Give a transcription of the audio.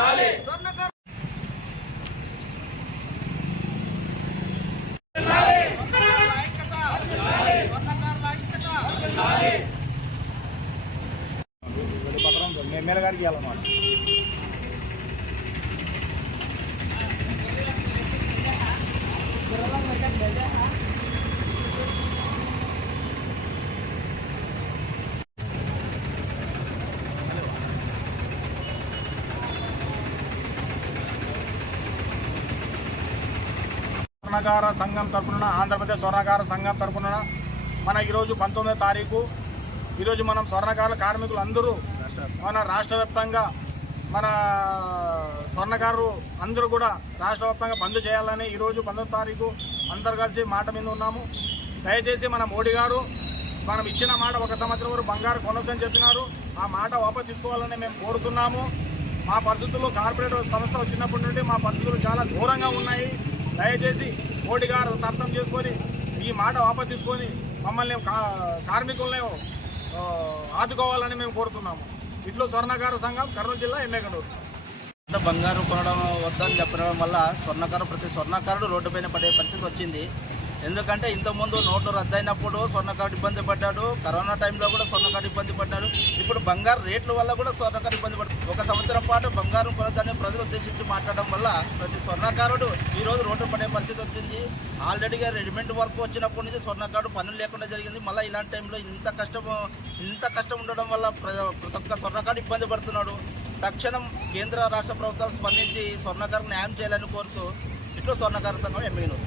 స్వర్ణకారు MLA గారికి ఇవ్వాలన్నమాట. స్వర్ణకార సంఘం తరపున ఆంధ్రప్రదేశ్ స్వర్ణకార సంఘం తరపున మన ఈరోజు 19వ తారీఖు ఈరోజు మనం స్వర్ణకార కార్మికులు అందరూ మన రాష్ట్ర వ్యాప్తంగా మన స్వర్ణకారులు అందరూ కూడా రాష్ట్ర వ్యాప్తంగా బంద్ చేయాలని ఈరోజు 19వ తారీఖు అందరు కలిసి మాట మీద ఉన్నాము. దయచేసి మన మోడీ గారు మనం ఇచ్చిన మాట 1 సంవత్సరం వరకు బంగారు కొనొద్దని చెప్పినారు. ఆ మాట వాపసు తీసుకోవాలని మేము కోరుతున్నాము. మా పరిస్థితుల్లో కార్పొరేట్ సంస్థ వచ్చినప్పటి నుండి మా పరిస్థితులు చాలా ఘోరంగా ఉన్నాయి. దయచేసి మోడీ గారు అర్థం చేసుకొని ఈ మాట వాపసు తీసుకొని మమ్మల్ని కార్మికుల్ని ఆదుకోవాలని మేము కోరుతున్నాము. ఇట్లో స్వర్ణకార సంఘం కర్నూలు జిల్లా ఎమ్మెగనూరు. బంగారు కొనడం వద్దని చెప్పడం వల్ల ప్రతి స్వర్ణకారుడు రోడ్డుపైన పడే పరిస్థితి వచ్చింది. ఎందుకంటే ఇంతకుముందు నోట్లు రద్దయినప్పుడు స్వర్ణకారుడు ఇబ్బంది పడ్డాడు, కరోనా టైంలో కూడా స్వర్ణకారుడు ఇబ్బంది పడ్డాడు. ఇప్పుడు బంగారు రేట్ల వల్ల కూడా స్వర్ణకారుడు ఇబ్బంది పడుతుంది. 1 సంవత్సరం పాటు బంగారం కొనదని ప్రజలు ఉద్దేశించి మాట్లాడడం వల్ల ప్రతి స్వర్ణకారుడు ఈరోజు రోడ్డు పడే పరిస్థితి వచ్చింది. ఆల్రెడీగా రెడీమేడ్ వర్క్ వచ్చినప్పటి నుంచి స్వర్ణకారుడు పనులు లేకుండా జరిగింది. మళ్ళీ ఇలాంటి టైంలో ఇంత కష్టం ఉండడం వల్ల ప్రతి ఒక్క స్వర్ణకారుడు ఇబ్బంది పడుతున్నాడు. తక్షణం కేంద్ర రాష్ట్ర ప్రభుత్వాలు స్పందించి స్వర్ణకారులకు న్యాయం చేయాలని కోరుతూ ఇట్లు స్వర్ణకార సంఘం ఎమ్మెగనూరు.